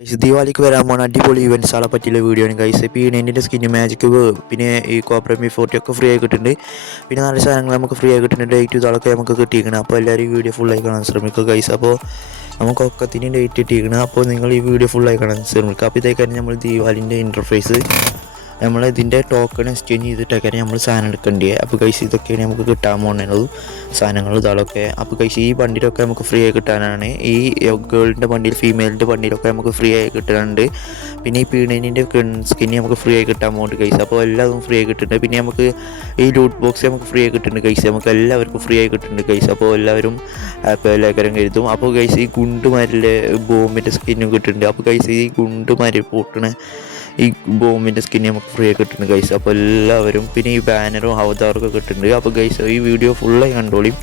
ദീപാവലിക്ക് വരാൻ പോകുന്ന അടിപൊളി ഇവൻറ്റ്സുകളെ പറ്റിയുള്ള വീഡിയോ ആണ് ഗൈസ്. ഇപ്പോൾ ഈ നെറ്റിൻ്റെ സ്കിന്ന് മാജിക് പിന്നെ ഈ കോബ്ര M40 ഒക്കെ ഫ്രീ ആയി കിട്ടുന്നുണ്ട്. പിന്നെ നല്ല സാധനങ്ങൾ നമുക്ക് ഫ്രീ ആയി കിട്ടുന്നുണ്ട്. ഡേറ്റ് ഇതൊക്കെ നമുക്ക് കിട്ടിയിരിക്കണം. അപ്പോൾ എല്ലാവരും ഈ വീഡിയോ ഫുള്ളായി കാണാൻ ശ്രമിക്കുക ഗൈസ്. അപ്പോൾ നമുക്ക് ഒക്കത്തിനും ഡേറ്റ് കിട്ടിയിരിക്കണം. അപ്പോൾ നിങ്ങൾ ഈ വീഡിയോ ഫുള്ളായി കാണാൻ ശ്രമിക്കുക. അപ്പോൾ ഇതേക്കാര്യം നമ്മൾ ദീപാവലിൻ്റെ ഇൻ്റർഫേസ് നമ്മൾ ഇതിൻ്റെ ടോക്കൺ എക്സ്ചേഞ്ച് ചെയ്തിട്ടൊക്കെ നമ്മൾ സാധനം എടുക്കേണ്ടത്. അപ്പോൾ ഗൈസ് ഇതൊക്കെയാണ് നമുക്ക് കിട്ടാൻ പോകുന്നത് സാധനങ്ങൾ ഇതാളൊക്കെ. അപ്പോൾ ഗൈസ് ഈ ബണ്ടിലൊക്കെ നമുക്ക് ഫ്രീ ആയി കിട്ടാനാണ്. ഈ ഗേളിൻ്റെ ബണ്ടിൽ ഫീമെയിലിൻ്റെ ബണ്ടിലൊക്കെ നമുക്ക് ഫ്രീ ആയി കിട്ടാനുണ്ട്. പിന്നെ ഈ പീണിൻ്റെ സ്കിന്ന് നമുക്ക് ഫ്രീ ആയി കിട്ടാൻ പോകുന്നുണ്ട് ഗൈസ്. അപ്പോൾ എല്ലാതും ഫ്രീ ആയി കിട്ടുന്നുണ്ട്. പിന്നെ നമുക്ക് ഈ ലൂട്ട് ബോക്സ് നമുക്ക് ഫ്രീ ആയി കിട്ടുന്നുണ്ട് ഗൈസ്. നമുക്ക് എല്ലാവർക്കും ഫ്രീ ആയി കിട്ടുന്നുണ്ട് ഗൈസ്. അപ്പോൾ എല്ലാവരും എല്ലാവരും കരുതും. അപ്പോൾ ഗൈസ് ഈ ഗുണ്ടുമാരിലെ ബോംബിൻ്റെ സ്കിന്നും കിട്ടുന്നുണ്ട്. അപ്പോൾ ഗൈസ് ഈ ഗുണ്ടുമാരി പൊട്ടണ ഈ ബോംബിൻ്റെ സ്കിന്ന് നമുക്ക് ഫ്രീ ആയി കിട്ടുന്നുണ്ട് ഗൈസ്. അപ്പോൾ എല്ലാവരും പിന്നെ ഈ ബാനറും അവതാറൊക്കെ കിട്ടുന്നുണ്ട്. അപ്പോൾ ഗൈസ് ഈ വീഡിയോ ഫുള്ളായി കണ്ടോളിയും.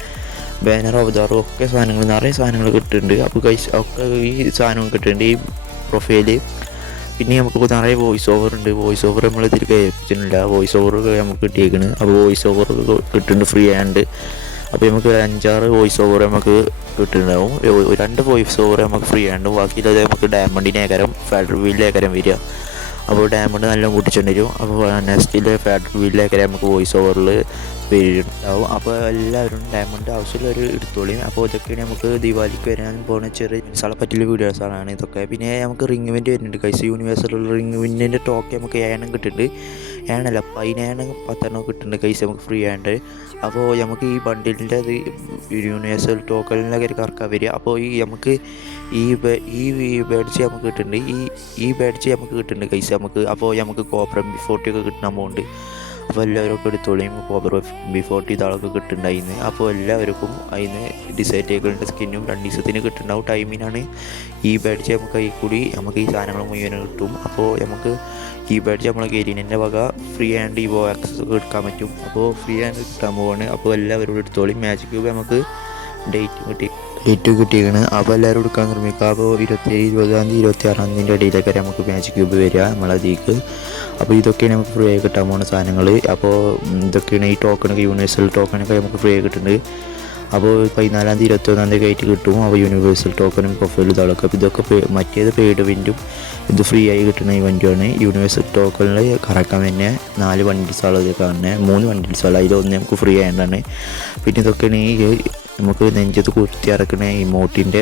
ബാനറും അവതാറും ഒക്കെ സാധനങ്ങൾ നിറയെ സാധനങ്ങൾ കിട്ടുന്നുണ്ട്. അപ്പോൾ ഗൈസ് ഒക്കെ ഈ സാധനങ്ങൾ കിട്ടുന്നുണ്ട് ഈ പ്രൊഫൈല്. പിന്നെ നമുക്ക് നിറയെ വോയിസ് ഓവർ ഉണ്ട്. വോയിസ് ഓവർ നമ്മളിതിൽ കേൾപ്പിച്ചിട്ടില്ല. വോയിസ് ഓവർ നമുക്ക് കിട്ടിയേക്കണ്. അപ്പോൾ വോയിസ് ഓവർ കിട്ടുന്നുണ്ട് ഫ്രീ ആയതുകൊണ്ട്. അപ്പോൾ നമുക്ക് 5-6 വോയിസ് ഓവർ നമുക്ക് കിട്ടുന്നുണ്ടാവും. 2 വോയിസ് ഓവർ നമുക്ക് ഫ്രീ ആയതുകൊണ്ട് ബാക്കിയുള്ളത് നമുക്ക് ഡയമണ്ടിനേക്കരം ഫെഡറൽ വീലിലേക്കരം വരിക. അപ്പോൾ ഡയമണ്ട് നല്ല കൂട്ടിച്ചുകൊണ്ട് വരും. അപ്പോൾ നെക്സ്റ്റിലെ ഫെഡറൽ വീലിലേക്കരം നമുക്ക് വോയിസ് ഓവറിൽ വരുന്നുണ്ടാവും. അപ്പോൾ എല്ലാവരും ഡയമണ്ട് ആവശ്യമുള്ളവർ എടുത്തോളിയും. അപ്പോൾ ഇതൊക്കെയാണ് നമുക്ക് ദീപാവലിക്ക് വരാൻ പോകുന്ന ചെറിയ ഇവൻറ്റ്സുകളെ പറ്റിയുള്ള വീഡിയോസാണ് ഇതൊക്കെ. പിന്നെ നമുക്ക് റിംഗ് ഇവൻറ്റ് വരുന്നുണ്ട് കൈസ്. യൂണിവേഴ്സലുള്ള റിംഗ് ഇവൻറ്റിൻ്റെ ടോക്കൺ നമുക്ക് 7 കിട്ടുന്നുണ്ട്. 7 10 കിട്ടുന്നുണ്ട് കൈസ് നമുക്ക് ഫ്രീ ആയിട്ട്. അപ്പോൾ നമുക്ക് ഈ ബണ്ടിലിൻ്റെ അത് യൂണിവേഴ്സൽ ടോക്കണിലൊക്കെ കറക്കാൻ വരിക. അപ്പോൾ ഈ നമുക്ക് ഈ ബാഡ്ജ് നമുക്ക് കിട്ടുന്നുണ്ട്. ഈ ബാഡ്ജ് നമുക്ക് കിട്ടുന്നുണ്ട് കൈസ് നമുക്ക്. അപ്പോൾ നമുക്ക് കോബ്ര M40 ഒക്കെ കിട്ടുന്ന എമൗണ്ട്. അപ്പോൾ എല്ലാവർക്കും എടുത്തോളിയും. Cobra M40 ഇതാളൊക്കെ കിട്ടുന്നുണ്ടായിരുന്നു. അപ്പോൾ എല്ലാവർക്കും അതിന് ഡിസൈഡ് ചെയ്യേണ്ട സ്കിന്നും 2 ദിവസത്തിന് കിട്ടുന്നുണ്ടാവും. ടൈമിനാണ് ഈ ബാഡ്ജ് നമുക്ക് അതിൽ കൂടി നമുക്ക് ഈ സാധനങ്ങൾ മുഴുവൻ കിട്ടും. അപ്പോൾ നമുക്ക് ഈ ബാഡ്ജ് നമ്മളെ ഗെരീനിൻ്റെ വക ഫ്രീ ആൻഡ് ഈ ആക്സസ് എടുക്കാൻ പറ്റും. അപ്പോൾ ഫ്രീ ആൻഡ് കിട്ടാൻ പോവാണ്. അപ്പോൾ എല്ലാവരും എടുത്തോളിയും. മാജിക് ക്യൂബ് നമുക്ക് ഡേറ്റ് കിട്ടിയിരിക്കണം. അപ്പോൾ എല്ലാവരും എടുക്കാൻ ശ്രമിക്കുക. അപ്പോൾ 27-20 26 ഇടയിലൊക്കെ നമുക്ക് മാജിക് ക്യൂബ് വരിക നമ്മളതിലേക്ക്. അപ്പോൾ ഇതൊക്കെയാണ് നമുക്ക് ഫ്രീ ആയി കിട്ടാൻ പോകുന്ന സാധനങ്ങൾ. അപ്പോൾ ഇതൊക്കെയാണ് ഈ ടോക്കണൊക്കെ യൂണിവേഴ്സൽ ടോക്കണൊക്കെ നമുക്ക് ഫ്രീ ആയി കിട്ടുന്നുണ്ട്. അപ്പോൾ 14 21 ആയിട്ട് കിട്ടും. അപ്പോൾ യൂണിവേഴ്സൽ ടോക്കണും പ്രൊഫൈൽ ഇതാളൊക്കെ. അപ്പോൾ ഇതൊക്കെ മറ്റേത് പെയ്ഡ് ഇവൻറ്റും ഇത് ഫ്രീ ആയി കിട്ടുന്ന ഇവൻറ്റുമാണ്. യൂണിവേഴ്സൽ ടോക്കണിൽ കറക്കാൻ തന്നെ 4 ബണ്ടിൽസാണ് കാണുന്നത്. 3 ബണ്ടിൽസാണ്. അതിലൊന്ന് നമുക്ക് ഫ്രീ ആയതാണ്. പിന്നെ ഇതൊക്കെയാണ് ഈ നമുക്ക് നെഞ്ചത്ത് കുത്തി ഇറക്കുന്ന ഇമോട്ടിൻ്റെ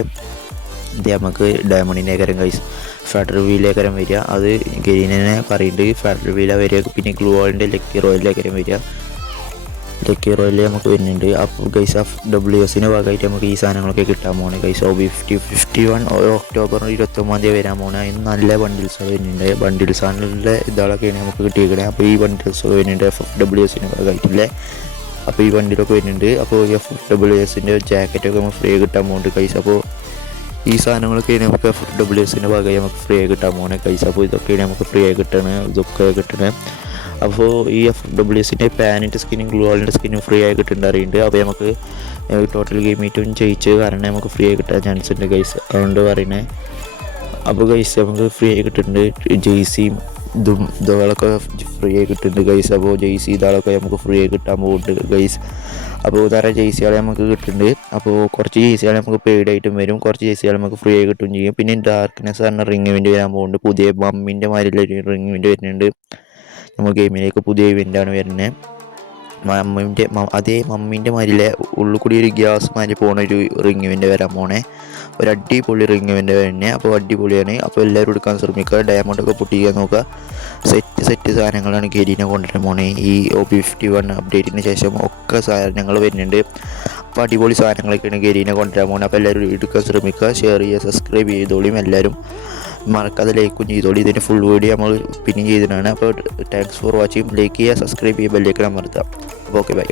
ഇത് നമുക്ക് ഡയമണ്ടിനേക്കരം കൈസ് ഫെഡറൽ വീലേക്കരം വരിക. അത് ഗെരീനെ പറയുന്നുണ്ട് ഫെഡറൽ വീല വരിക. പിന്നെ ഗ്ലൂവാളിൻ്റെ ലക്കി റോയലിലേക്കരം വരിക. ലക്കി റോയൽ നമുക്ക് വരുന്നുണ്ട്. അപ്പോൾ ഗൈസ് WSൻ്റെ ഭാഗമായിട്ട് നമുക്ക് ഈ സാധനങ്ങളൊക്കെ കിട്ടാൻ പോകുന്നത് ഗൈസ്. 51 ഒക്ടോബർ 29 വരാൻ പോകുന്നത്. അതിന് നല്ല ബണ്ടിൽസ് വരുന്നുണ്ട്. ബണ്ടിൽസാണിലെ ഇതാളൊക്കെയാണ് നമുക്ക് കിട്ടിയിരിക്കുന്നത്. അപ്പോൾ ഈ ബണ്ടിൽസ് വരുന്നുണ്ട് FWSൻ്റെ ഭാഗമായിട്ടില്ലേ. അപ്പോൾ ഈ വണ്ടിയിലൊക്കെ വരുന്നുണ്ട്. അപ്പോൾ FWSൻ്റെ ജാക്കറ്റൊക്കെ നമുക്ക് ഫ്രീ കിട്ടാൻ പോകുന്നുണ്ട് കൈസ്. അപ്പോൾ ഈ സാധനങ്ങളൊക്കെയാണ് നമുക്ക് FWSൻ്റെ ഭാഗമായി നമുക്ക് ഫ്രീ ആയി കിട്ടാൻ പോകുന്നത് കൈസ്. അപ്പോൾ ഇതൊക്കെയാണ് നമുക്ക് ഫ്രീ ആയി കിട്ടണത്. ഇതൊക്കെ കിട്ടണത്. അപ്പോൾ ഈ FWSൻ്റെ പാനിൻ്റെ സ്കിന്നും ഗ്ലൂവാളിൻ്റെ സ്കിന്നും ഫ്രീ ആയി കിട്ടുന്നുണ്ട്. അപ്പോൾ നമുക്ക് ടോട്ടൽ ഗെയിമിറ്റും ജയിച്ച് കാരണം നമുക്ക് ഫ്രീ ആയി കിട്ടാൻ ചാൻസ് ഉണ്ട് ഗൈസ്. അതുകൊണ്ട് പറയുന്നത്. അപ്പോൾ ഗൈസ് നമുക്ക് ഫ്രീ ആയി കിട്ടുന്നുണ്ട്. ജെയ്സിയും ഇതുകളൊക്കെ ഫ്രീ ആയി കിട്ടുന്നുണ്ട് ഗൈസ്. അപ്പോൾ ജെയ്സി ഇതാളൊക്കെ നമുക്ക് ഫ്രീ ആയി കിട്ടാൻ പോകുന്നുണ്ട് ഗൈസ്. അപ്പോൾ വേറെ ജെയ്സികളെ നമുക്ക് കിട്ടുന്നുണ്ട്. അപ്പോൾ കുറച്ച് ജെയ്സികളെ നമുക്ക് പെയ്ഡ് ആയിട്ടും വരും. കുറച്ച് ജെയ്സികളെ നമുക്ക് ഫ്രീ ആയി കിട്ടുകയും ചെയ്യും. പിന്നെ ഡാർക്ക്നെസ് പറഞ്ഞ റിംഗ് ഇവൻറ്റ് വരാൻ പോകുന്നുണ്ട്. പുതിയ മമ്മിൻ്റെ മാതിരിയുള്ള റിംഗ് ഇവൻറ്റ് വരുന്നുണ്ട്. നമ്മൾ ഗെയിമിലേക്ക് പുതിയ ഇവൻ്റാണ് വരുന്നത്. മമ്മീൻ്റെ മാതിരിലെ ഉള്ളിൽ കൂടി ഒരു ഗ്യാസ് മാതിരി പോകുന്ന ഒരു റിംഗ് ഇവൻ്റ് വരാൻ പോണേ. ഒരു അടിപൊളി റിംഗ് ഇവൻ്റ് വരുന്നത്. അപ്പോൾ അടിപൊളിയാണ്. അപ്പോൾ എല്ലാവരും എടുക്കാൻ ശ്രമിക്കുക. ഡയമണ്ടൊക്കെ പൊട്ടിക്കാൻ നോക്കുക. സെറ്റ് സാധനങ്ങളാണ് ഗെരീനെ കൊണ്ടുവരാൻ പോണേ. ഈ OB51 അപ്ഡേറ്റിന് ശേഷം ഒക്കെ സാധനങ്ങൾ വരുന്നുണ്ട്. അപ്പോൾ അടിപൊളി സാധനങ്ങളൊക്കെയാണ് ഗെരീനെ കൊണ്ടുവരാൻ പോകുന്നത്. അപ്പോൾ എല്ലാവരും എടുക്കാൻ ശ്രമിക്കുക. ഷെയർ ചെയ്യുക, സബ്സ്ക്രൈബ് ചെയ്തോളിയും. എല്ലാവരും മറക്കാതെ ലൈക്കും ചെയ്തോളി. ഇതിൻ്റെ ഫുൾ വീഡിയോ നമ്മൾ പിന്നും ചെയ്തിട്ടാണ്. അപ്പോൾ താങ്ക്സ് ഫോർ വാച്ചിങ്. ലൈക്ക് ചെയ്യുക, സബ്സ്ക്രൈബ് ചെയ്യുക, ബെല്ലൈക്കൺ അമർത്തുക. അപ്പോൾ ഓക്കെ ബൈ.